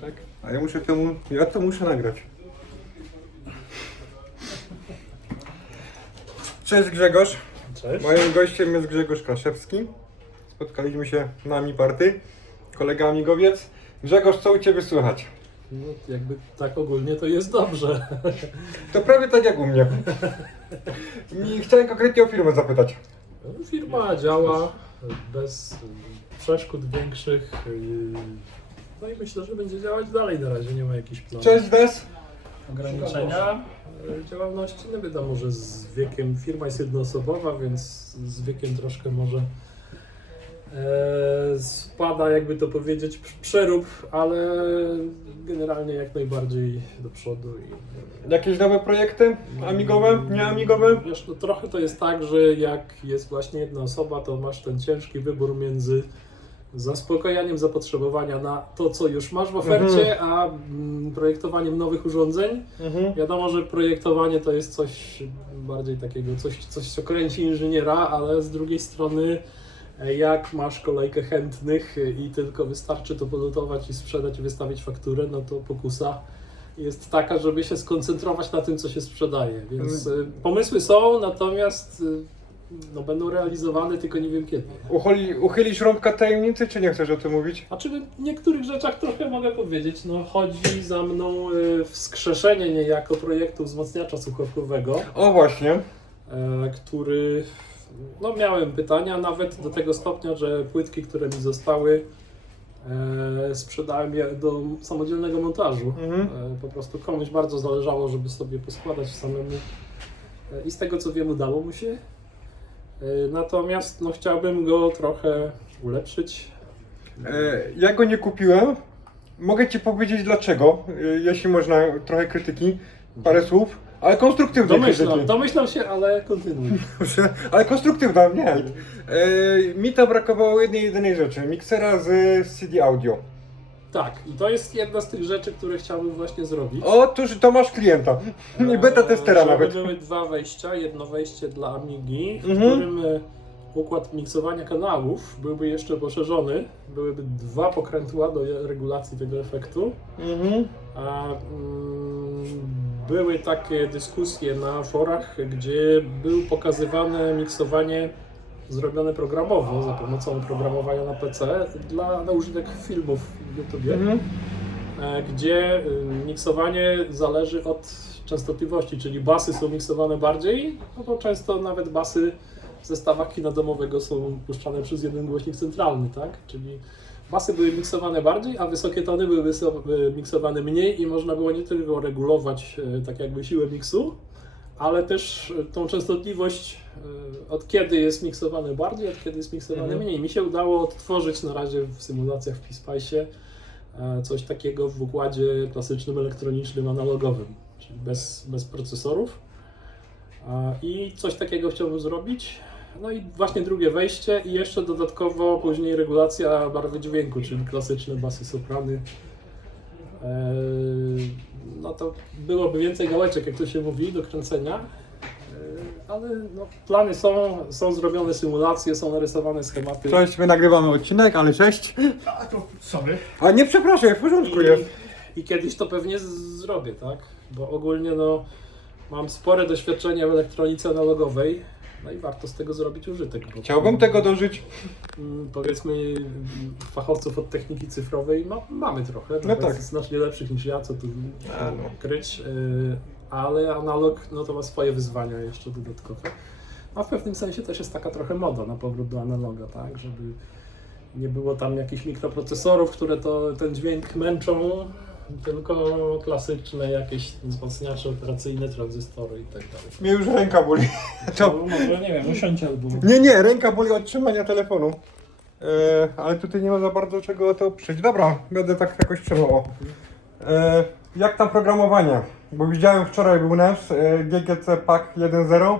tak? A ja to muszę nagrać. Cześć Grzegorz. Cześć. Moim gościem jest Grzegorz Kraszewski. Spotkaliśmy się na Amiparty. Kolega amigowiec. Grzegorz, co u Ciebie słychać? No, jakby tak ogólnie to jest dobrze. To prawie tak jak u mnie. I chciałem konkretnie o firmę zapytać. Firma działa bez przeszkód większych. No i myślę, że będzie działać dalej. Na razie nie ma jakichś planów. Cześć Des. Ograniczenia działalności. No wiadomo, że z wiekiem firma jest jednoosobowa, więc z wiekiem troszkę może spada, jakby to powiedzieć, przerób, ale generalnie jak najbardziej do przodu. Jakieś nowe projekty? Amigowe? Nieamigowe? Wiesz, no trochę to jest tak, że jak jest właśnie jedna osoba, to masz ten ciężki wybór między zaspokajaniem zapotrzebowania na to, co już masz w ofercie, a projektowaniem nowych urządzeń. Wiadomo, że projektowanie to jest coś bardziej takiego, coś co kręci inżyniera, ale z drugiej strony jak masz kolejkę chętnych i tylko wystarczy to podlutować i sprzedać i wystawić fakturę, no to pokusa jest taka, żeby się skoncentrować na tym, co się sprzedaje. Więc pomysły są, natomiast no, będą realizowane, tylko nie wiem kiedy. Uchylisz rąbka tajemnicy, czy nie chcesz o tym mówić? Znaczy w niektórych rzeczach trochę mogę powiedzieć, no chodzi za mną wskrzeszenie niejako projektu wzmacniacza słuchawkowego, O właśnie. który, no miałem pytania nawet do tego stopnia, że płytki, które mi zostały, sprzedałem je do samodzielnego montażu. Po prostu komuś bardzo zależało, żeby sobie poskładać samemu i z tego co wiem udało mu się. Natomiast no, chciałbym go trochę ulepszyć. Ja go nie kupiłem. Mogę Ci powiedzieć dlaczego, jeśli można trochę krytyki, parę słów, ale konstruktywnej krytyki. Domyślam się, ale kontynuuj. Ale konstruktywna, nie. Mi tam brakowało jedynej rzeczy, miksera z CD Audio. Tak, i to jest jedna z tych rzeczy, które chciałbym właśnie zrobić. Otóż to masz klienta. Beta testera żeby nawet. Były dwa wejścia, jedno wejście dla Amigi, w którym układ miksowania kanałów byłby jeszcze poszerzony. Byłyby dwa pokrętła do regulacji tego efektu. Były takie dyskusje na forach, gdzie było pokazywane miksowanie zrobione programowo, za pomocą oprogramowania na PC na użytek filmów w YouTube, gdzie miksowanie zależy od częstotliwości, czyli basy są miksowane bardziej, no to często nawet basy w zestawach kina domowego są puszczane przez jeden głośnik centralny, tak? Czyli basy były miksowane bardziej, a wysokie tony były miksowane mniej i można było nie tylko regulować tak jakby siłę miksu, ale też tą częstotliwość, od kiedy jest miksowane bardziej, od kiedy jest miksowane mniej. Mi się udało odtworzyć na razie w symulacjach w PSpice'ie coś takiego w układzie klasycznym, elektronicznym, analogowym, czyli bez procesorów. I coś takiego chciałbym zrobić. No i właśnie drugie wejście i jeszcze dodatkowo później regulacja barwy dźwięku, czyli klasyczne basy, soprany. No to byłoby więcej gałeczek, jak to się mówi, do kręcenia, ale no, plany są zrobione symulacje, są narysowane schematy. Cześć, my nagrywamy odcinek, ale cześć. A to sorry. A nie przepraszaj, w porządku jest. I kiedyś to pewnie zrobię, tak? Bo ogólnie no, mam spore doświadczenie w elektronice analogowej, no i warto z tego zrobić użytek. Bo Chciałbym tego dożyć. Powiedzmy fachowców od techniki cyfrowej mamy trochę, No tak. znacznie lepszych niż ja, co tu no. kryć, ale analog no to ma swoje wyzwania jeszcze dodatkowe. A w pewnym sensie też jest taka trochę moda na powrót do analoga, tak, żeby nie było tam jakichś mikroprocesorów, które ten dźwięk męczą, tylko klasyczne jakieś wzmacniacze operacyjne, tranzystory i tak dalej. Mnie już ręka boli. To może nie wiem, usiądź albo... Nie, ręka boli od trzymania telefonu. Ale tutaj nie ma za bardzo czego to przyjść. Dobra, będę tak jakoś trzymał. Jak tam programowanie? Bo widziałem wczoraj był nasz GGC Pack 1.0.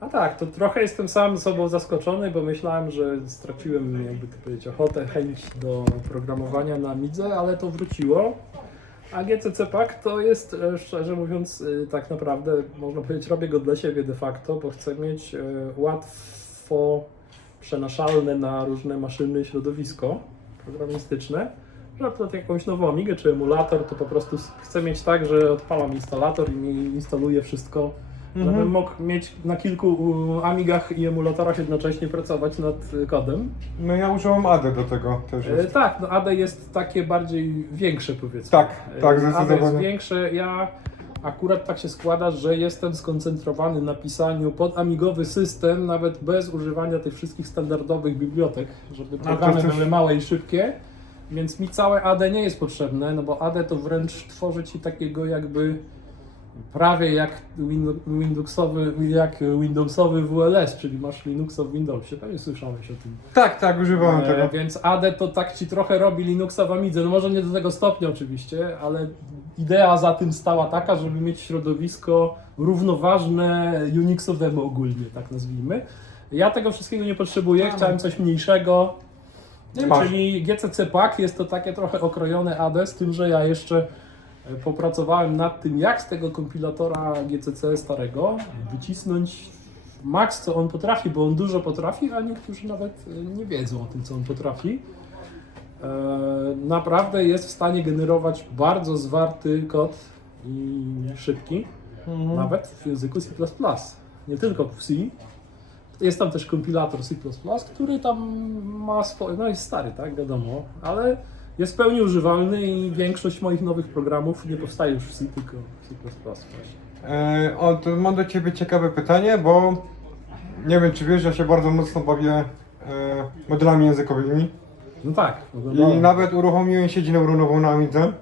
A tak, to trochę jestem sam sobą zaskoczony, bo myślałem, że straciłem, jakby to powiedzieć, ochotę, chęć do programowania na Amidze, ale to wróciło. A GCC Pack to jest, szczerze mówiąc, tak naprawdę, można powiedzieć, robię go dla siebie de facto, bo chcę mieć łatwo przenaszalne na różne maszyny środowisko programistyczne, że to jakąś nową Amigę czy emulator, to po prostu chcę mieć tak, że odpalam instalator i mi instaluje wszystko, żebym mógł mieć na kilku Amigach i emulatorach jednocześnie pracować nad kodem. No ja używam AD do tego też jest. Tak, no AD jest takie bardziej większe, powiedzmy. Tak, tak, AD jest zdecydowanie. większe. Ja akurat tak się składa, że jestem skoncentrowany na pisaniu pod amigowy system, nawet bez używania tych wszystkich standardowych bibliotek, żeby programy też- były małe i szybkie. Więc mi całe AD nie jest potrzebne, no bo AD to wręcz tworzy ci takiego jakby prawie jak Windowsowy WLS, czyli masz Linuxa w Windowsie. Pewnie słyszałeś o tym. Tak, używałem tego. Więc AD to tak ci trochę robi Linuxa w Amidze. No może nie do tego stopnia oczywiście, ale idea za tym stała taka, żeby mieć środowisko równoważne Unixowemu ogólnie, tak nazwijmy. Ja tego wszystkiego nie potrzebuję, chciałem coś mniejszego. Nie masz. Czyli GCC Pack jest to takie trochę okrojone AD, z tym, że ja jeszcze popracowałem nad tym, jak z tego kompilatora GCC starego wycisnąć max, co on potrafi, bo on dużo potrafi, a niektórzy nawet nie wiedzą o tym, co on potrafi. Naprawdę jest w stanie generować bardzo zwarty kod i szybki, nawet w języku C++. Nie tylko w C. Jest tam też kompilator C++, który tam ma swoje, no jest stary, tak, wiadomo, ale jest w pełni używalny i większość moich nowych programów nie powstaje już w C, tylko w C++ właśnie. To mam do Ciebie ciekawe pytanie, bo nie wiem czy wiesz, ja się bardzo mocno bawię modelami językowymi No tak. i nawet uruchomiłem sieć neuronową na Amidze.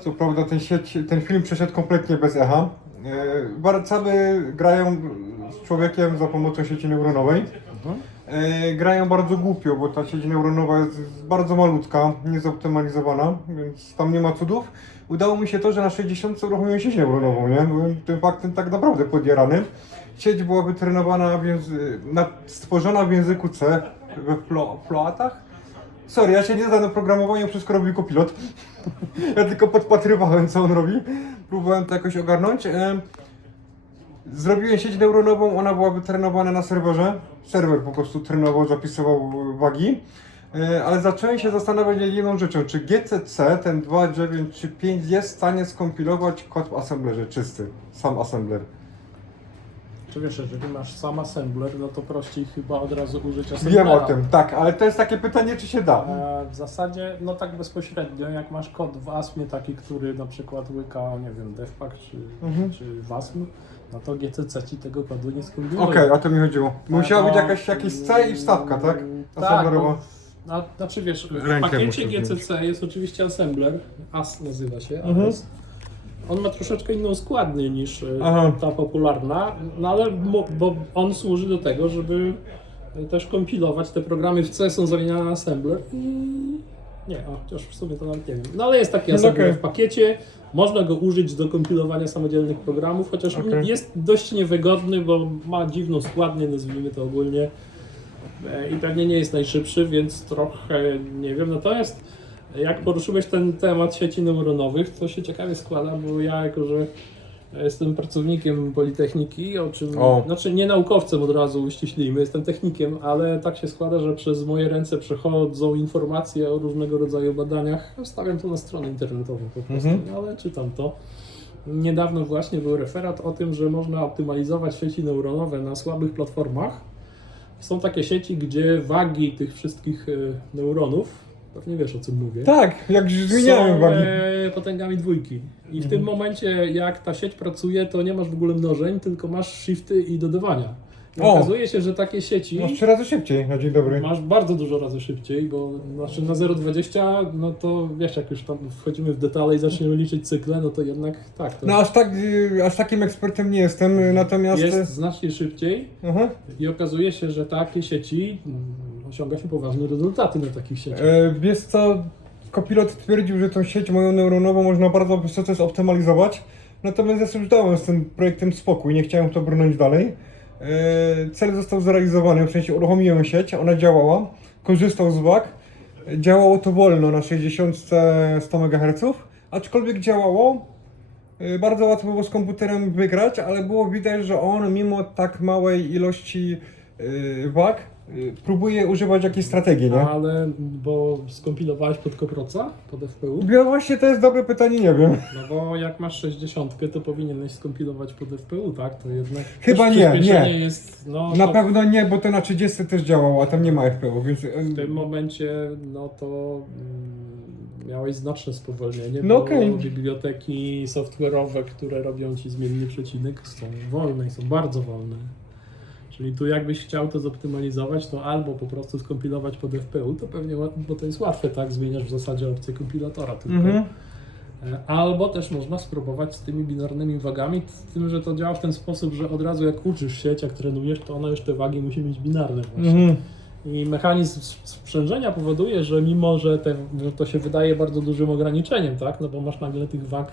Co prawda ten film przeszedł kompletnie bez echa. Cały grają z człowiekiem za pomocą sieci neuronowej. Grają bardzo głupio, bo ta sieć neuronowa jest bardzo malutka, niezoptymalizowana, więc tam nie ma cudów. Udało mi się to, że na 60 uruchomiłem sieć neuronową, nie? Byłem tym faktem tak naprawdę podjarany. Sieć była wytrenowana, stworzona w języku C, we floatach. Sorry, ja się nie znam na programowaniu, wszystko robił Copilot. Ja tylko podpatrywałem, co on robi. Próbowałem to jakoś ogarnąć. Zrobiłem sieć neuronową, ona była wytrenowana na serwerze. Serwer po prostu trenował, zapisywał wagi. Ale zacząłem się zastanawiać nad jedną rzeczą, czy GCC, ten 2.9 czy 5 jest w stanie skompilować kod w assemblerze czysty, sam assembler. Czy wiesz, jeżeli masz sam assembler, no to prościej chyba od razu użyć assemblera. Wiem o tym, tak, ale to jest takie pytanie, czy się da. W zasadzie, no tak bezpośrednio, jak masz kod w ASM-ie taki, który na przykład łyka, nie wiem, DevPack czy WASM, no to GCC ci tego kodu nie skombinuje. Okej, o to mi chodziło. Musiała być No, jakieś C i wstawka, tak? Tak, Assemblerowa. znaczy wiesz, w Rękę pakiecie muszę GCC jest oczywiście assembler, AS nazywa się, AS. On ma troszeczkę inną składnię niż ta popularna, no ale bo on służy do tego, żeby też kompilować te programy w C, są zamieniane na assembler i nie, chociaż w sumie to nawet nie wiem. No ale jest taki assembler w pakiecie, można go użyć do kompilowania samodzielnych programów, chociaż jest dość niewygodny, bo ma dziwną składnię, nazwijmy to ogólnie. I pewnie nie jest najszybszy, więc trochę nie wiem. Natomiast jak poruszyłeś ten temat sieci neuronowych, to się ciekawie składa, bo ja jako, że jestem pracownikiem Politechniki, znaczy nie naukowcem od razu uściślimy, jestem technikiem, ale tak się składa, że przez moje ręce przechodzą informacje o różnego rodzaju badaniach. Wstawiam to na stronę internetową po prostu, ale czytam to. Niedawno właśnie był referat o tym, że można optymalizować sieci neuronowe na słabych platformach. Są takie sieci, gdzie wagi tych wszystkich neuronów, pewnie wiesz o czym mówię, Tak, jak zmieniałem są wagi. potęgami dwójki. I w tym momencie, jak ta sieć pracuje, to nie masz w ogóle mnożeń, tylko masz shifty i dodawania. I okazuje się, że takie sieci Masz 3 razy szybciej, na dzień dobry. masz bardzo dużo razy szybciej, bo znaczy na 0,20, no to wiesz, jak już tam wchodzimy w detale i zaczniemy liczyć cykle, no to jednak tak. To No aż takim ekspertem nie jestem, natomiast... jest znacznie szybciej. Aha. I okazuje się, że takie sieci osiąga się poważne rezultaty na takich sieciach. Wiesz co, Copilot twierdził, że tą sieć moją neuronową można bardzo wysoce zoptymalizować, natomiast ja sobie już dałem z tym projektem spokój, nie chciałem to brnąć dalej. Cel został zrealizowany, w sensie uruchomiłem sieć, ona działała, korzystał z wag, działało to wolno na 60 100 MHz, aczkolwiek działało. Bardzo łatwo było z komputerem wygrać, ale było widać, że on mimo tak małej ilości wag próbuję używać jakiejś strategii, nie? Ale, bo skompilowałeś pod Coproca, pod FPU? Ja właśnie to jest dobre pytanie, nie wiem. No bo jak masz 60, to powinieneś skompilować pod FPU, tak? To jednak Chyba też nie, przyspieszenie nie. jest, no, Na to pewno nie, bo to na 30 też działało, a tam nie ma FPU, więc... w tym momencie, no to miałeś znaczne spowolnienie, No bo okej. biblioteki software'owe, które robią ci zmienny przecinek, są wolne i są bardzo wolne. Czyli tu jakbyś chciał to zoptymalizować, to albo po prostu skompilować pod FPU, to pewnie, bo to jest łatwe, tak? Zmieniasz w zasadzie opcję kompilatora tylko. Mhm. Albo też można spróbować z tymi binarnymi wagami, z tym, że to działa w ten sposób, że od razu jak uczysz sieć, jak trenujesz, to ona już te wagi musi mieć binarne właśnie. Mhm. I mechanizm sprzężenia powoduje, że mimo, że to się wydaje bardzo dużym ograniczeniem, tak? No bo masz nagle tych wag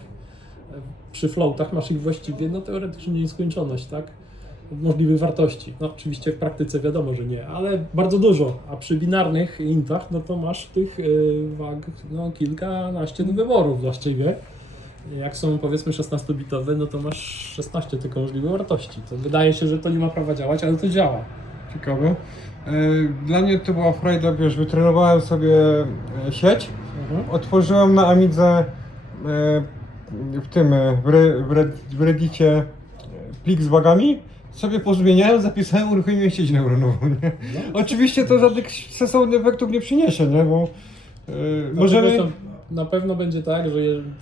przy floatach, masz ich właściwie, no teoretycznie nieskończoność, tak? Możliwych wartości. No oczywiście w praktyce wiadomo, że nie, ale bardzo dużo. A przy binarnych intach, no to masz tych wag no, kilkanaście do wyboru właściwie. Jak są powiedzmy 16-bitowe, no to masz 16 tylko możliwych wartości. To wydaje się, że to nie ma prawa działać, ale to działa. Ciekawe. Dla mnie to była frajda, wiesz, wytrenowałem sobie sieć, otworzyłem na Amidze w tym, w Reddicie plik z wagami, sobie pozmieniałem, zapisałem, uruchomiłem sieć neuronową, nie? Oczywiście to żadnych sensownych efektów nie przyniesie, nie? Bo możemy... Na pewno będzie tak, że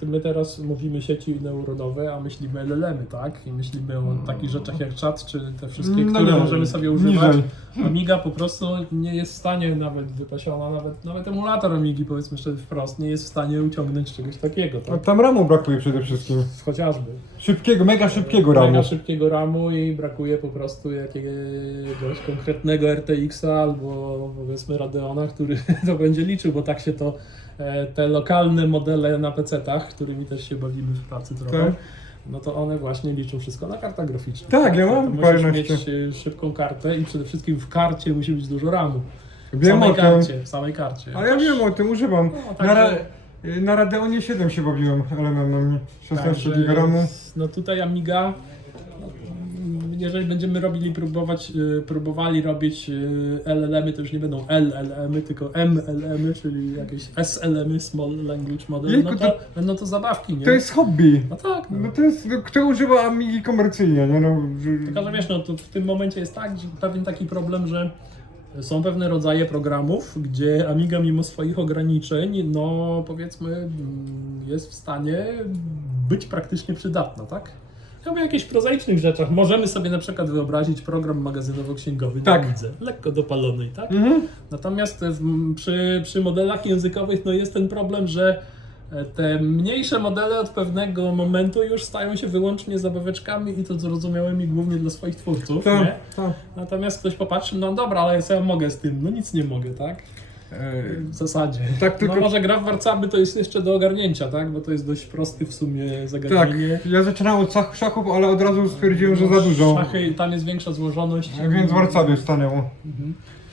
my teraz mówimy sieci neuronowe, a myślimy LLM-y, tak? I myślimy o takich rzeczach jak czat, czy te wszystkie, No które nie, możemy sobie używać. niżej. Amiga po prostu nie jest w stanie nawet wypasiona, nawet emulator Amigi, powiedzmy szczerze wprost, nie jest w stanie uciągnąć czegoś takiego, No, tak? tam ramu brakuje przede wszystkim. Chociażby. Szybkiego, mega szybkiego ramu. Mega szybkiego ramu i brakuje po prostu jakiegoś konkretnego RTX-a albo powiedzmy Radeona, który to będzie liczył, bo tak się to te lokalne modele na PC-tach, którymi też się bawimy w pracy trochę, Tak. no to one właśnie liczą wszystko na kartach graficznych. Tak, ja mam To musisz paręnaście. mieć szybką kartę i przede wszystkim w karcie musi być dużo ramu. W Wiem samej o tym. karcie, w samej karcie. Ale ja wiem o tym, używam. No, także- Na Radeonie 7 się bawiłem elementem 16 Także, GB ramu. no tutaj Amiga, jeżeli będziemy próbowali robić LLM-y, to już nie będą LLM-y, tylko MLM-y, czyli jakieś SLM-y, Small Language Model, Jejku, no to będą to zabawki, nie? To jest hobby. No tak, no. No to jest, no, kto używa Amigi komercyjnie, nie? No, Tylko, że wiesz, no to w tym momencie jest tak, że pewien taki problem, że są pewne rodzaje programów, gdzie Amiga mimo swoich ograniczeń, no powiedzmy, jest w stanie być praktycznie przydatna, tak? Ja mówię o jakichś prozaicznych rzeczach. Możemy sobie na przykład wyobrazić program magazynowo-księgowy Tak. na Amidze, lekko dopalonej, tak? Mhm. Natomiast przy modelach językowych no jest ten problem, że te mniejsze modele od pewnego momentu już stają się wyłącznie zabaweczkami i to zrozumiałymi głównie dla swoich twórców, nie? Tak, tak. Natomiast ktoś popatrzy, no dobra, ale co ja mogę z tym? No nic nie mogę, tak? W zasadzie. Tak, tylko- No może gra w warcaby to jest jeszcze do ogarnięcia, tak? Bo to jest dość prosty w sumie Tak, zagadnienie. ja zaczynałem od szachów, ale od razu stwierdziłem, że za dużo. Szachy, tam jest większa złożoność. Więc w Warszawie stanęło.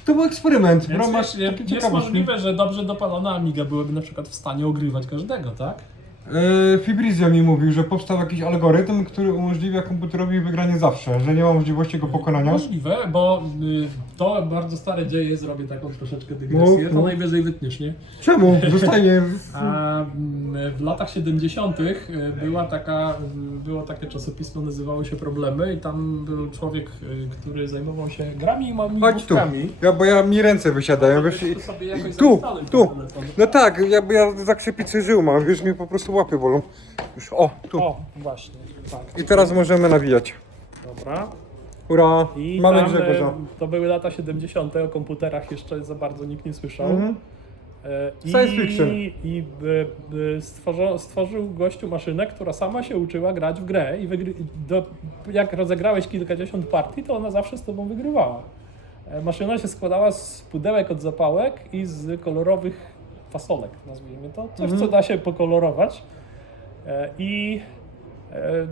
To był eksperyment w Więc ramach wiesz, takiej jest ciekawości. możliwe, że dobrze dopalona Amiga byłaby na przykład w stanie ogrywać każdego, tak? Fibrizio mi mówił, że powstał jakiś algorytm, który umożliwia komputerowi wygranie zawsze, że nie ma możliwości go pokonania. Możliwe, bo to bardzo stare dzieje, zrobię taką troszeczkę dygresję, Mów, to mów. najwyżej wytniesz, nie? Czemu? Zostanie. A w latach 70. było takie czasopismo, nazywało się Problemy i tam był człowiek, który zajmował się grami i Chodź tu. małymówkami. Bo mi ręce wysiadają, wiesz. To sobie jakoś Tu, zainstaluj ten tu. telefon. No tak, ja zakrzepicy żył mam, wiesz, mnie po prostu łapy bolą. Już, o, tu. O, właśnie, tak. I teraz możemy nawijać. Dobra. Hurra, I mamy tam, Grzegorza. to były lata 70. O komputerach jeszcze za bardzo nikt nie słyszał. Mhm. Science fiction. I stworzył gościu maszynę, która sama się uczyła grać w grę i jak rozegrałeś kilkadziesiąt partii, to ona zawsze z tobą wygrywała. Maszyna się składała z pudełek od zapałek i z kolorowych fasolek, nazwijmy to. Coś, co da się pokolorować.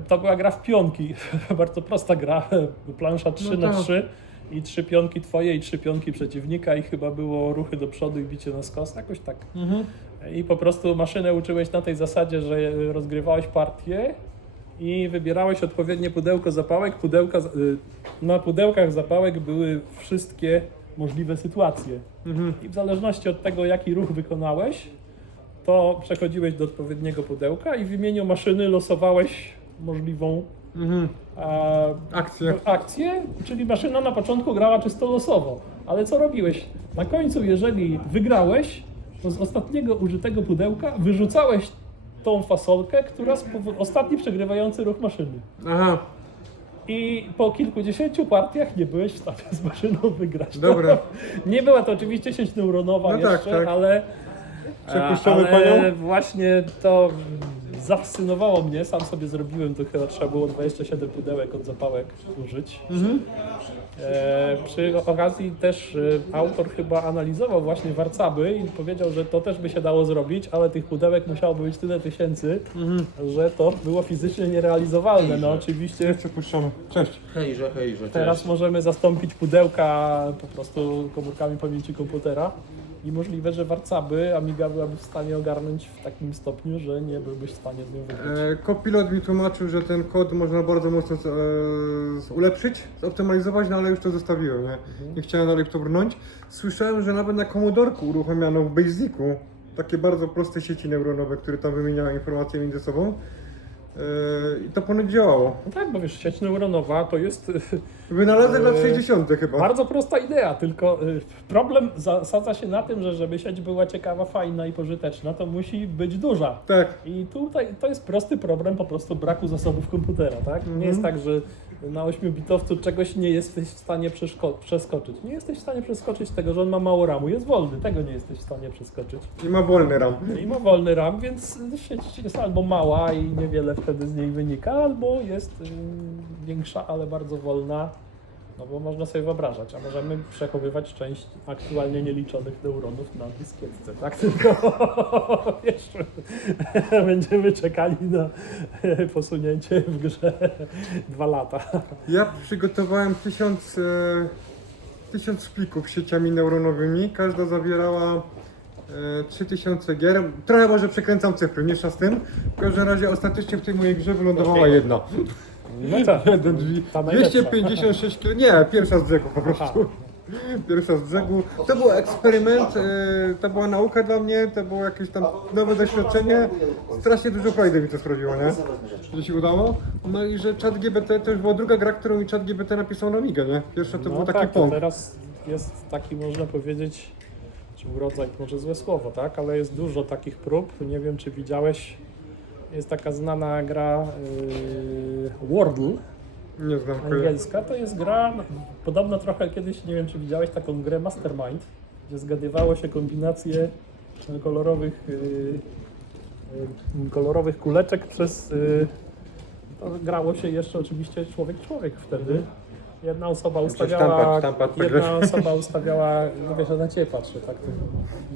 To była gra w pionki, bardzo prosta gra, plansza 3x3 i 3 pionki twoje i 3 pionki przeciwnika i chyba było ruchy do przodu i bicie na skos, jakoś tak. I po prostu maszynę uczyłeś na tej zasadzie, że rozgrywałeś partię i wybierałeś odpowiednie pudełko zapałek. Na pudełkach zapałek były wszystkie możliwe sytuacje. Mhm. I w zależności od tego, jaki ruch wykonałeś, to przechodziłeś do odpowiedniego pudełka i w imieniu maszyny losowałeś możliwą Mhm. akcję, czyli maszyna na początku grała czysto losowo. Ale co robiłeś? Na końcu, jeżeli wygrałeś, to z ostatniego użytego pudełka wyrzucałeś tą fasolkę, która ostatni przegrywający ruch maszyny. Aha, I po kilkudziesięciu partiach nie byłeś w stanie z maszyną wygrać. dobra. Nie była to oczywiście sieć neuronowa No tak, jeszcze, tak. ale Przepuszczamy ale panią? właśnie to zafascynowało mnie. Sam sobie zrobiłem, to chyba trzeba było 27 pudełek od zapałek użyć. Przy okazji też autor chyba analizował właśnie warcaby i powiedział, że to też by się dało zrobić, ale tych pudełek musiałoby być tyle tysięcy, że to było fizycznie nierealizowalne. No oczywiście Przepuszczamy. Cześć. Hejże, hejże, teraz cześć. możemy zastąpić pudełka po prostu komórkami pamięci komputera i możliwe, że warcaby Amiga byłaby w stanie ogarnąć w takim stopniu, że nie byłbyś w stanie z nią wygrać. Copilot mi tłumaczył, że ten kod można bardzo mocno ulepszyć, zoptymalizować, no ale już to zostawiłem, nie? Nie chciałem dalej w to brnąć. Słyszałem, że nawet na Commodorku uruchomiono w Basicu takie bardzo proste sieci neuronowe, które tam wymieniały informacje między sobą. I to ponoć działało. No tak, bo wiesz, sieć neuronowa to jest Wynalazek lat 60. chyba. bardzo prosta idea, tylko problem zasadza się na tym, że żeby sieć była ciekawa, fajna i pożyteczna, to musi być duża. Tak. I tutaj to jest prosty problem po prostu braku zasobów komputera, tak? Nie jest tak, że na 8-bitowcu czegoś nie jesteś w stanie przeskoczyć. Nie jesteś w stanie przeskoczyć tego, że on ma mało ramu, jest wolny, tego nie jesteś w stanie przeskoczyć. I ma wolny RAM. I ma wolny RAM, więc sieć jest albo mała i niewiele wtedy z niej wynika, albo jest większa, ale bardzo wolna. No bo można sobie wyobrażać, a możemy przechowywać część aktualnie nieliczonych neuronów na dyskietce, tak? Tylko wiesz, będziemy czekali na posunięcie w grze 2 lata. Ja przygotowałem 1000 plików sieciami neuronowymi. Każda zawierała 3000 gier. Trochę może przekręcam cyfry, mniejsza z tym. W każdym razie ostatecznie w tej mojej grze wylądowała jedna. No tak, ta najlepsza. 256 kg. Nie, pierwsza z brzegu po prostu. Pierwsza z brzegu. To był eksperyment, to była nauka dla mnie, to było jakieś tam nowe doświadczenie. Strasznie dużo frajdy mi to sprawiło, nie? Że się udało. No i że ChatGPT to już była druga gra, którą mi ChatGPT napisał na Amigę, nie? Pierwsza to był taki tak, to pong. teraz jest taki, można powiedzieć, czy urodzaj, może złe słowo, tak? Ale jest dużo takich prób. Nie wiem, czy widziałeś, jest taka znana gra Wordle, Nie znam. angielska. To jest gra, podobno trochę kiedyś, nie wiem, czy widziałeś taką grę Mastermind, gdzie zgadywało się kombinacje kolorowych kuleczek przez... To grało się jeszcze oczywiście człowiek wtedy. Jedna osoba ustawiała, sztampat, jedna osoba ustawiała, no wiesz, ja na ciebie patrzę, tak,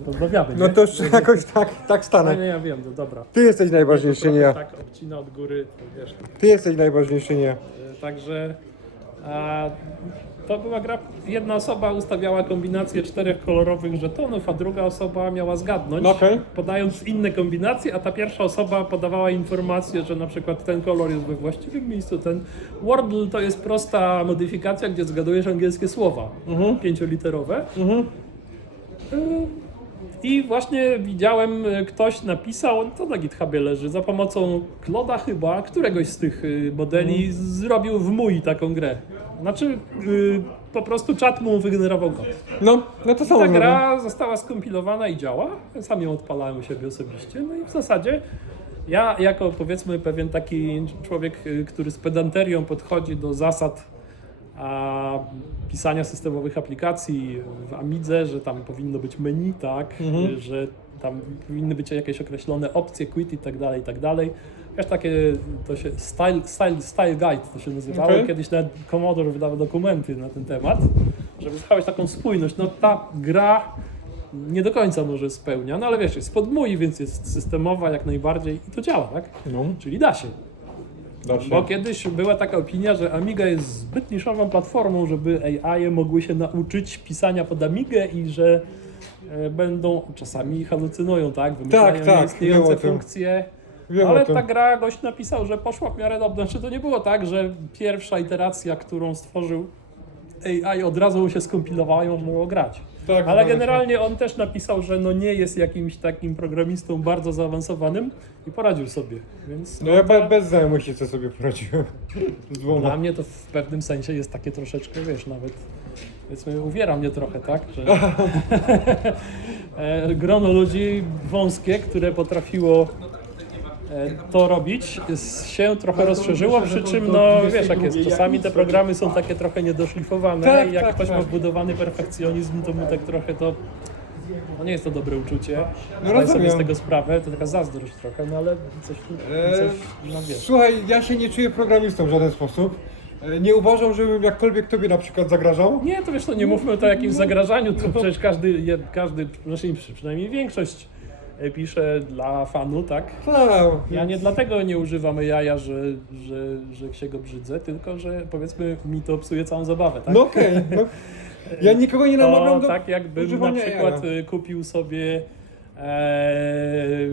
rozmawiamy, No nie? to już jakoś tak No stanę. nie, ja wiem, no dobra. Ty jesteś najważniejszy, nie ja. Tak obcina od góry, to wiesz. Ty jesteś najważniejszy, nie ja. Także to była gra, jedna osoba ustawiała kombinację 4 kolorowych żetonów, a druga osoba miała zgadnąć, Okej. podając inne kombinacje, a ta pierwsza osoba podawała informację, że na przykład ten kolor jest we właściwym miejscu, ten Wordle to jest prosta modyfikacja, gdzie zgadujesz angielskie słowa, 5-literowe. I właśnie widziałem, ktoś napisał, to na GitHubie leży, za pomocą Claude'a chyba, któregoś z tych modeli zrobił w mój taką grę. Znaczy po prostu czat mu wygenerował kod. No to samo. Ta gra została skompilowana i działa, sam ją odpalałem u siebie osobiście, no i w zasadzie ja jako powiedzmy pewien taki człowiek, który z pedanterią podchodzi do zasad pisania systemowych aplikacji w Amidze, że tam powinno być menu, tak, że tam powinny być jakieś określone opcje, quit i tak dalej. Wiesz, takie, to się style guide to się nazywało, Okay. kiedyś nawet Commodore wydawał dokumenty na ten temat, żeby zachować taką spójność. No ta gra nie do końca może spełnia, no ale wiesz, jest pod mój, więc jest systemowa jak najbardziej i to działa, tak? No, Czyli da się. da się. Bo kiedyś była taka opinia, że Amiga jest zbyt niszową platformą, żeby AI mogły się nauczyć pisania pod Amigę i że będą, czasami halucynują, tak? Wymyślają tak, nieistniejące wiem o tym. funkcje. Wiem Ale o tym. ta gra, gość napisał, że poszła w miarę dobrze. Znaczy to nie było tak, że pierwsza iteracja, którą stworzył AI od razu mu się skompilowało i można było grać. Tak, Ale zgadza się. generalnie on też napisał, że no nie jest jakimś takim programistą bardzo zaawansowanym i poradził sobie, więc No ja bez znajomości co sobie poradziłem. Z dla dwoma. mnie to w pewnym sensie jest takie troszeczkę, wiesz, nawet powiedzmy uwiera mnie trochę, tak, że grono ludzi wąskie, które potrafiło to robić, się trochę rozszerzyło, przy czym no wiesz jak jest, czasami te programy są takie trochę niedoszlifowane Tak, i jak tak, ktoś ma tak. wbudowany perfekcjonizm, to mu tak trochę to, no nie jest to dobre uczucie, No zdaj sobie rozumiem. z tego sprawę, to taka zazdrość trochę, no ale coś, no wiesz. Słuchaj, ja się nie czuję programistą w żaden sposób. Nie uważam, żebym jakkolwiek tobie na przykład zagrażał. Nie, to wiesz, to nie mówmy o jakimś zagrażaniu, to przecież każdy, znaczy przynajmniej większość pisze dla fanu, tak? Tak. Ja nie dlatego nie używam jaja, że się go brzydzę, tylko że powiedzmy mi to psuje całą zabawę, tak? No okej. No. Ja nikogo nie namawiam To do tak jakbym na używania przykład jaja. kupił sobie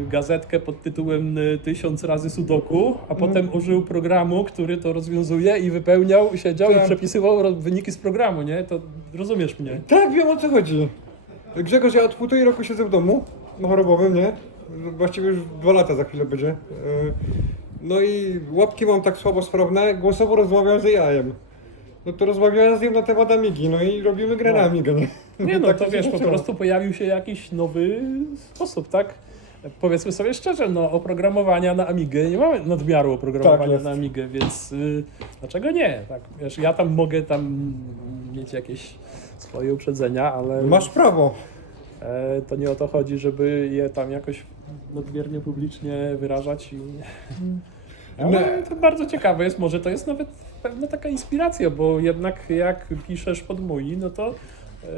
gazetkę pod tytułem 1000 razy sudoku, a potem użył programu, który to rozwiązuje i wypełniał, siedział Tak. i przepisywał wyniki z programu, nie? To rozumiesz mnie. Tak, wiem o co chodzi. Grzegorz, ja od 1,5 roku siedzę w domu chorobowym, nie? Właściwie już 2 lata za chwilę będzie. No i łapki mam tak słabo sprawne, głosowo rozmawiam z jajem. No to rozmawiałem z nim na temat Amigi, no i robimy grę na No. Amigę, nie? Nie no, Tak to się wiesz, po zaczęło. prostu pojawił się jakiś nowy sposób, tak? Powiedzmy sobie szczerze, no oprogramowania na Amigę, nie mamy nadmiaru Tak oprogramowania jest. na Amigę, więc dlaczego nie? Tak, wiesz, ja tam mogę mieć jakieś swoje uprzedzenia, ale Masz prawo. to nie o to chodzi, żeby je tam jakoś nadmiernie publicznie wyrażać i... Ale to bardzo ciekawe jest, może to jest nawet pewna taka inspiracja, bo jednak jak piszesz pod MUI, no to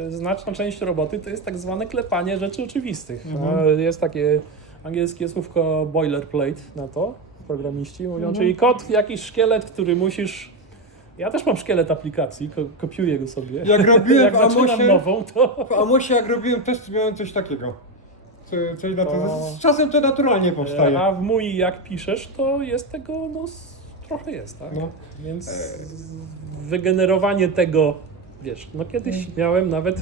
znaczna część roboty to jest tak zwane klepanie rzeczy oczywistych. Jest takie angielskie słówko boilerplate na to, programiści mówią, czyli kod, jakiś szkielet, który musisz... Ja też mam szkielet aplikacji, kopiuję go sobie. Jak robiłem jak w zaczynam Amosie, nową, to... w Amosie jak robiłem testy, miałem coś takiego. Coś na to. To- Z czasem to naturalnie powstaje. A w MUI jak piszesz, to jest tego, no trochę jest, tak? No. Więc wygenerowanie tego, wiesz, no kiedyś miałem nawet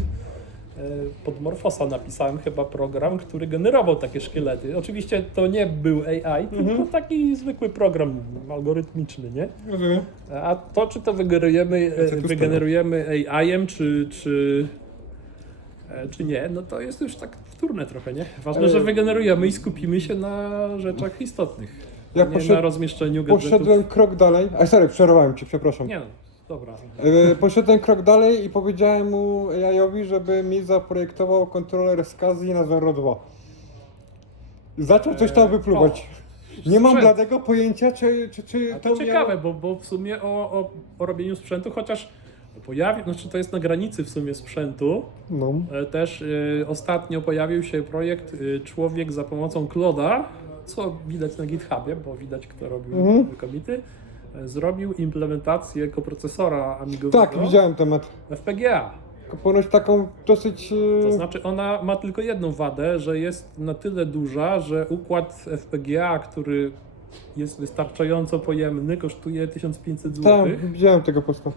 pod Morfosa napisałem chyba program, który generował takie szkielety. Oczywiście to nie był AI, tylko taki zwykły program algorytmiczny, nie? Rozumiem. A to, czy to wygenerujemy AI-em, czy nie, no to jest już tak wtórne trochę, nie? Ważne, że wygenerujemy i skupimy się na rzeczach istotnych. Ja Nie na rozmieszczeniu gadżetów. poszedłem krok dalej. A sorry, przerwałem cię, przepraszam. Nie no, dobra. Poszedłem krok dalej i powiedziałem mu AI-owi, żeby mi zaprojektował kontroler SCSI na Zorro 2. Zaczął coś tam wypluwać. Nie mam sprzęt. bladego pojęcia, czy A to to ciekawe, bo w sumie o robieniu sprzętu, chociaż znaczy to jest na granicy w sumie sprzętu. No. Też ostatnio pojawił się projekt Człowiek za pomocą Cloda, co widać na GitHubie, bo widać kto robił komity. Zrobił implementację koprocesora amigowego Tak, widziałem temat. FPGA. Ponoć taką dosyć... To znaczy ona ma tylko jedną wadę, że jest na tyle duża, że układ FPGA, który jest wystarczająco pojemny, kosztuje 1500 zł. Tak, widziałem tego posta.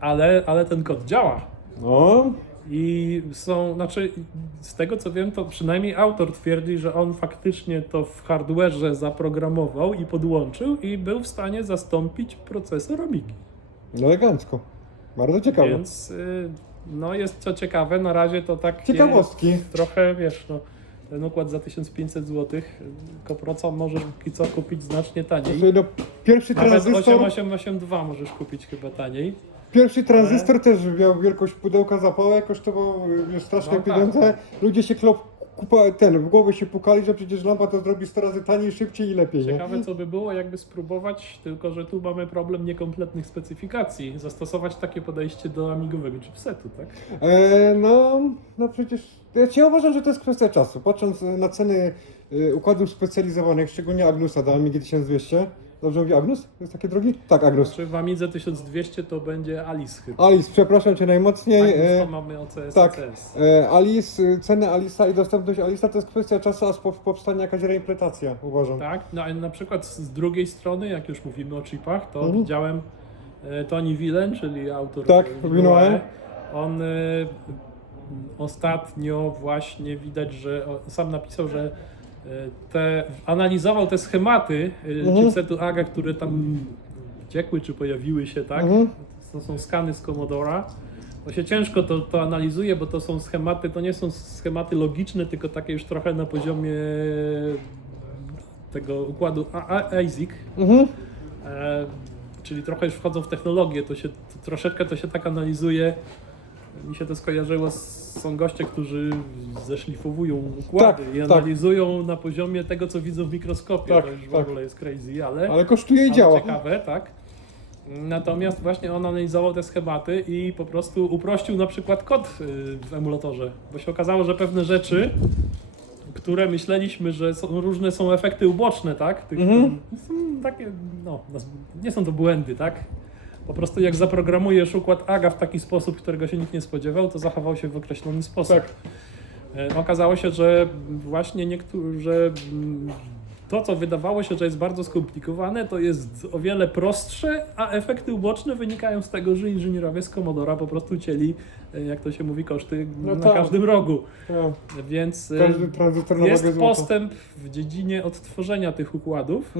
Ale ten kod działa. No, I znaczy z tego co wiem, to przynajmniej autor twierdzi, że on faktycznie to w hardware'ze zaprogramował i podłączył i był w stanie zastąpić procesor Amigi. elegancko. Bardzo ciekawe. Więc no jest co ciekawe, na razie to tak Ciekawostki. trochę, wiesz, no ten układ za 1500 zł, Koproca możesz póki co kupić znacznie taniej. Słuchaj, no, pierwszy Nawet tranzystor, 8882 możesz kupić chyba taniej. też miał wielkość pudełka zapałek, kosztował straszne No tak. pieniądze. Ludzie się w głowę się pukali, że przecież lampa to zrobi 100 razy taniej, szybciej i lepiej. Nie? Ciekawe co by było, jakby spróbować, tylko że tu mamy problem niekompletnych specyfikacji, zastosować takie podejście do amigowego chipsetu, tak? No przecież ja uważam, że to jest kwestia czasu. Patrząc na ceny układów specjalizowanych, szczególnie Agnusa do Amigi 1200. Dobrze mówię Agnus? To jest takie drogi? Tak, Agnus. Czy w Amidze 1200 to będzie Alice chyba? Alice, przepraszam cię najmocniej. Agnus to mamy OCS, Tak, OCS. Alice, ceny Alice'a i dostępność Alice'a to jest kwestia czasu, a powstanie jakaś reimplementacja, uważam. Tak, no a na przykład z drugiej strony, jak już mówimy o chipach, to Mhm. widziałem Tony Villen, czyli autor Tak, Winoe, on ostatnio właśnie widać, że sam napisał, że analizował te schematy chipsetu AGA, które tam ciekły czy pojawiły się, tak? To są skany z Commodora. To się ciężko to analizuje, bo to są schematy, to nie są schematy logiczne, tylko takie już trochę na poziomie tego układu ASIC. Czyli trochę już wchodzą w technologię, troszeczkę to się tak analizuje. Mi się to skojarzyło są goście, którzy zeszlifowują układy Tak, i tak. analizują na poziomie tego, co widzą w mikroskopie. Tak, To już w tak. ogóle jest crazy, ale kosztuje i działa. ciekawe, tak. Natomiast właśnie on analizował te schematy i po prostu uprościł na przykład kod w emulatorze, bo się okazało, że pewne rzeczy, które myśleliśmy, że różne są efekty uboczne, tak? Są takie, nie są to błędy, tak? Po prostu jak zaprogramujesz układ AGA w taki sposób, którego się nikt nie spodziewał, to zachował się w określony sposób. Tak. Okazało się, że właśnie że to, co wydawało się, że jest bardzo skomplikowane, to jest o wiele prostsze, a efekty uboczne wynikają z tego, że inżynierowie z Commodora po prostu cięli, jak to się mówi, koszty No na tak. każdym rogu. Tak. Więc Każdy tranzystor na wagę jest złota. postęp w dziedzinie odtworzenia tych układów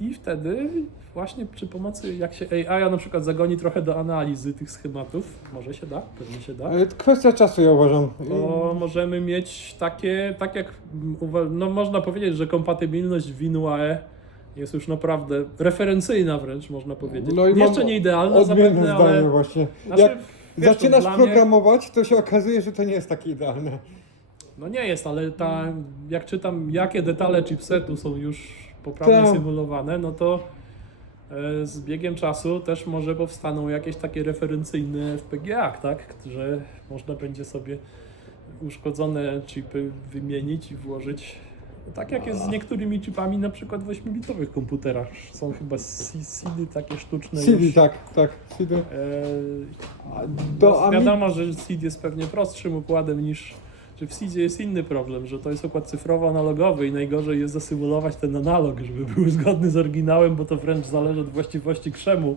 i wtedy właśnie przy pomocy, jak się AI na przykład zagoni trochę do analizy tych schematów, może się da, pewnie się da, Kwestia czasu, ja uważam. to możemy mieć takie, tak jak, no można powiedzieć, że kompatybilność WinUAE jest już naprawdę referencyjna wręcz, można powiedzieć. No i Jeszcze mam nie idealna odmienne zapewne, zdanie ale właśnie. znaczy, Jak wiesz, to zaczynasz dla mnie- programować, to się okazuje, że to nie jest takie idealne. No nie jest, ale jak czytam, jakie detale chipsetu są już poprawnie Tak. symulowane, no to z biegiem czasu też może powstaną jakieś takie referencyjne FPGA, tak? Że można będzie sobie uszkodzone chipy wymienić i włożyć. Tak jak jest z niektórymi chipami, na przykład w 8-bitowych komputerach. Są chyba SID-y takie sztuczne CD, już. tak. CD. No, wiadomo, że SID jest pewnie prostszym układem niż... Czy w SID jest inny problem, że to jest układ cyfrowo-analogowy i najgorzej jest zasymulować ten analog, żeby był zgodny z oryginałem, bo to wręcz zależy od właściwości krzemu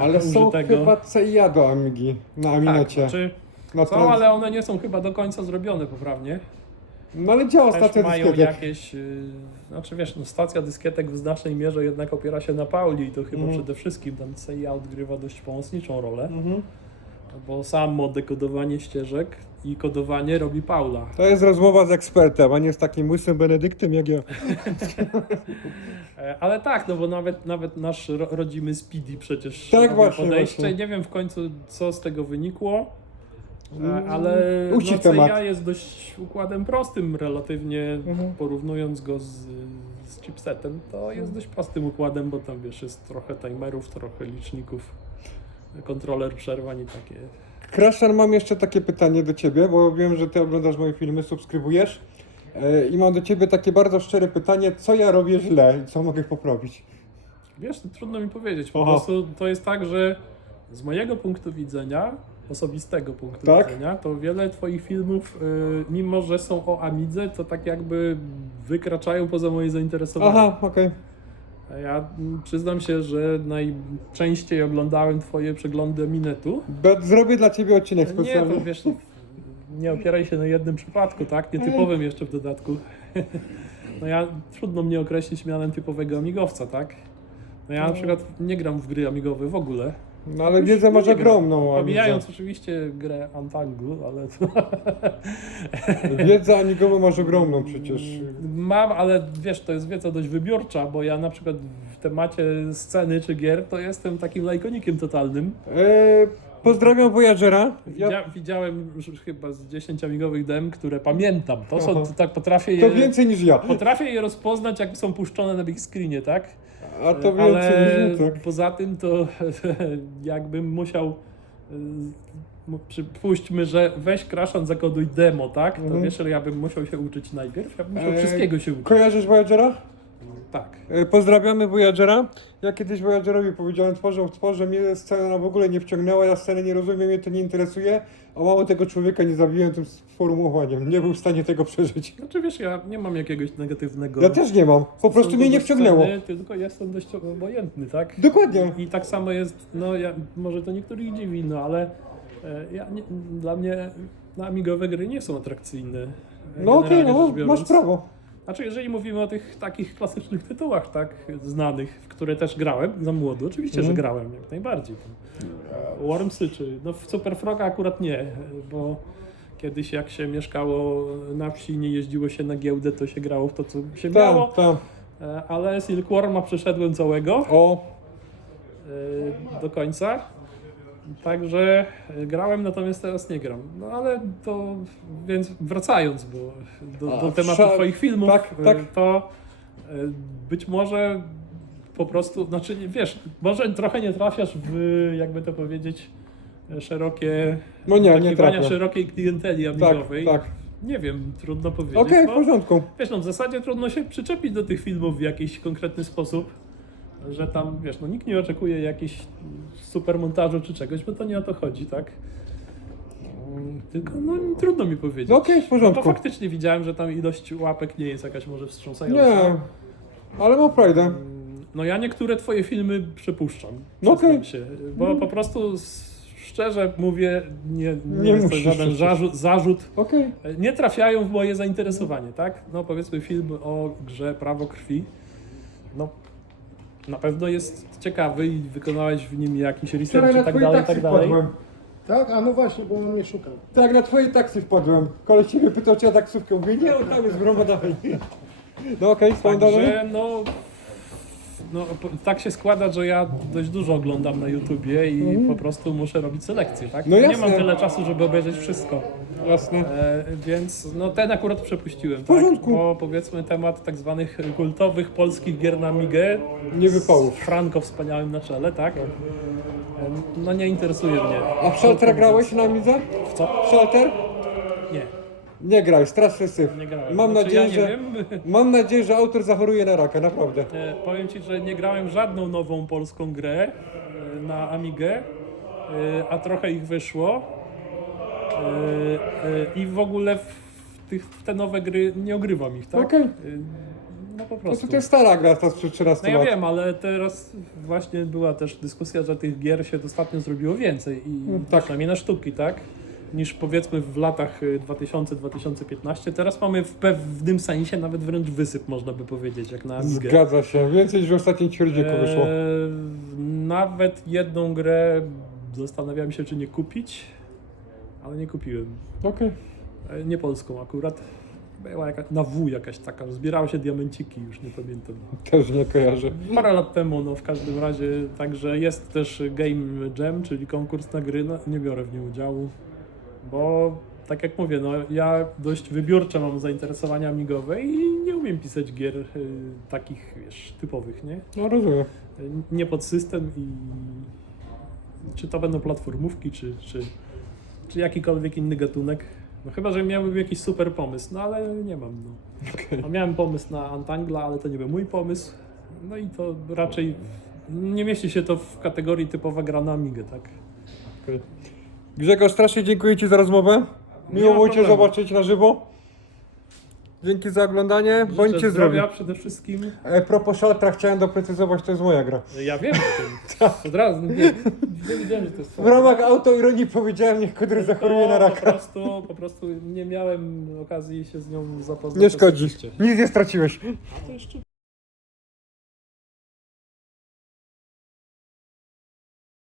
Ale są użytego. chyba CIA do Amigi na Tak, Aminecie. znaczy Na są, ale one nie są chyba do końca zrobione poprawnie. No ale działa Też stacja mają dyskietek. jakieś, znaczy wiesz, no stacja dyskietek w znacznej mierze jednak opiera się na Pauli i to chyba przede wszystkim tam CIA odgrywa dość pomocniczą rolę, bo samo dekodowanie ścieżek i kodowanie robi Paula. To jest rozmowa z ekspertem, a nie z takim łysym Benedyktem jak ja. Ale tak, no bo nawet nasz rodzimy Speedy przecież Tak, robił właśnie, podejście. właśnie. Nie wiem w końcu co z tego wynikło, ale Uciekł no, temat. CIA jest dość układem prostym relatywnie, porównując go z chipsetem, to jest dość prostym układem, bo tam wiesz, jest trochę timerów, trochę liczników, kontroler przerwań i takie. Kraszan, mam jeszcze takie pytanie do Ciebie, bo wiem, że Ty oglądasz moje filmy, subskrybujesz. I mam do Ciebie takie bardzo szczere pytanie, co ja robię źle i co mogę poprawić? Wiesz, to trudno mi powiedzieć, po Aha. prostu to jest tak, że z mojego punktu widzenia, osobistego punktu Tak? widzenia, to wiele Twoich filmów, mimo że są o Amidze, to tak jakby wykraczają poza moje zainteresowanie. Aha, okej. A ja przyznam się, że najczęściej oglądałem Twoje przeglądy Minetu. Zrobię dla Ciebie odcinek Nie, specjalny. to wiesz, nie opieraj się na jednym przypadku, tak? Nietypowym jeszcze w dodatku. No trudno mnie określić mianem typowego amigowca, tak? No ja na przykład nie gram w gry amigowe w ogóle. No ale wiedzę masz nie gram. ogromną. Pomijając oczywiście grę Untangle, ale to Wiedzę amigową masz ogromną przecież. mam, ale wiesz, to jest wiedza dość wybiórcza, bo ja na przykład w temacie sceny czy gier to jestem takim lajkonikiem totalnym. Pozdrawiam Voyagera. Widziałem już chyba z 10 amigowych dem, które pamiętam. To Aha. tak potrafię To je, więcej niż ja. potrafię je rozpoznać, jak są puszczone na big screenie, tak? A to więcej Ale niż ja, tak. poza tym to jakbym musiał, przypuśćmy, że weź Kraszan, zakoduj demo, tak? To wiesz, że ja bym musiał się uczyć najpierw, ja bym musiał wszystkiego się uczyć. Kojarzysz Voyagera? Tak. Pozdrawiamy Voyagera. Ja kiedyś Voyagerowi powiedziałem, tworzę, mnie scena w ogóle nie wciągnęła, ja sceny nie rozumiem, mnie to nie interesuje, a mało tego człowieka nie zabiłem tym sformułowaniem, nie był w stanie tego przeżyć. Znaczy wiesz, ja nie mam jakiegoś negatywnego... Ja też nie mam, po prostu mnie nie do wciągnęło. sceny, tylko jestem dość obojętny, tak? Dokładnie. I tak samo jest, no ja, może to niektórych dziwi, no ale dla mnie amigowe gry nie są atrakcyjne. No okej, generalnie no rzecz biorąc. masz prawo. Znaczy, jeżeli mówimy o tych takich klasycznych tytułach, tak, znanych, w które też grałem za młody, oczywiście, że grałem, jak najbardziej. Wormsy, czy no w Super Froga akurat nie, bo kiedyś jak się mieszkało na wsi i nie jeździło się na giełdę, to się grało w to, co się miało. Tak. Ale Silkworma przeszedłem całego O, do końca. Także grałem, natomiast teraz nie gram. No ale to, więc wracając bo do tematu twoich filmów, tak. to być może po prostu, znaczy wiesz, może trochę nie trafiasz w, jakby to powiedzieć, szerokie no nie oczekiwania trafię. szerokiej klienteli amigowej. Tak. Nie wiem, trudno powiedzieć. Okej, w bo, porządku. wiesz, no w zasadzie trudno się przyczepić do tych filmów w jakiś konkretny sposób, że tam, wiesz, no nikt nie oczekuje jakichś super montażu czy czegoś, bo to nie o to chodzi, tak? Tylko, no trudno mi powiedzieć. No okej, w porządku. No faktycznie widziałem, że tam ilość łapek nie jest jakaś może wstrząsająca. Nie, ale mam frajdę. No ja niektóre twoje filmy przypuszczam. No okej. Przyznam się, bo po prostu szczerze mówię, nie jest to musisz żaden przecież. zarzut. Okej. Nie trafiają w moje zainteresowanie, tak? No powiedzmy film o grze Prawo Krwi. No na pewno jest ciekawy i wykonałeś w nim jakiś research Wczoraj i na tak twoje dalej, taksy tak dalej. wpadłem. Tak? A no właśnie, bo on mnie szukał. Tak, na twoje taksy wpadłem. Koleś ciebie pytał, czy ja taksówkę. Mówię, nie, on tam jest broma dalej. No okej, okay, dalej. Także no tak się składa, że ja dość dużo oglądam na YouTubie i po prostu muszę robić selekcję, tak? No nie jasne. mam tyle czasu, żeby obejrzeć wszystko. Jasne. Więc no ten akurat przepuściłem, W porządku. tak? Bo powiedzmy temat tak zwanych kultowych polskich gier na Amigę Nie wypałów. z Franco wspaniałym na czele, tak? No nie interesuje mnie. A w Shelter grałeś na Amidze? W co? Shelter? Nie, Nie graj, straszny syf. nie grałem. Mam Znaczy, nadzieję, ja nie że... wiem. Mam nadzieję, że autor zachoruje na raka, naprawdę. Powiem Ci, że nie grałem w żadną nową polską grę na Amigę, a trochę ich wyszło. I w ogóle w te nowe gry nie ogrywam ich, tak? Okej. No po No prostu. to jest stara gra, ta sprzed 13 No ja lat. wiem, ale teraz właśnie była też dyskusja, że tych gier się ostatnio zrobiło więcej i tak. przynajmniej na sztuki, tak? Niż powiedzmy w latach 2000-2015. Teraz mamy w pewnym sensie nawet wręcz wysyp, można by powiedzieć, jak na Amigę. Zgadza się. Więcej niż w ostatnim ćwierćwieku wyszło. Nawet jedną grę zastanawiałem się, czy nie kupić, ale nie kupiłem. Okej. Nie polską akurat. Była na W jakaś taka, zbierały się diamenciki, już nie pamiętam. Też nie kojarzę. Parę lat temu, no w każdym razie, także jest też Game Jam, czyli konkurs na gry, no, nie biorę w nim udziału, bo tak jak mówię, no ja dość wybiórcze mam zainteresowania amigowe i nie umiem pisać gier takich, wiesz, typowych, nie? No rozumiem. Nie pod system i czy to będą platformówki, czy jakikolwiek inny gatunek. No chyba, że miałbym jakiś super pomysł, no ale nie mam, no. A miałem pomysł na Untangla, ale to nie był mój pomysł. No i to raczej nie mieści się to w kategorii typowa gra na Amigę, tak? Grzegorz, strasznie dziękuję Ci za rozmowę. Miło ma było Cię problemu. zobaczyć na żywo. Dzięki za oglądanie. Życzę Bądźcie zdrowi. zdrowia przede wszystkim. Propos Sheltra chciałem doprecyzować, to jest moja gra. Ja wiem o tym. Od razu, nie wiedziałem, że to jest W ramach autoironii powiedziałem, niech Kodry zachoruje na raka. Po prostu nie miałem okazji się z nią zapoznać. Nie szkodzi. osobiście. Nic nie straciłeś. A to jeszcze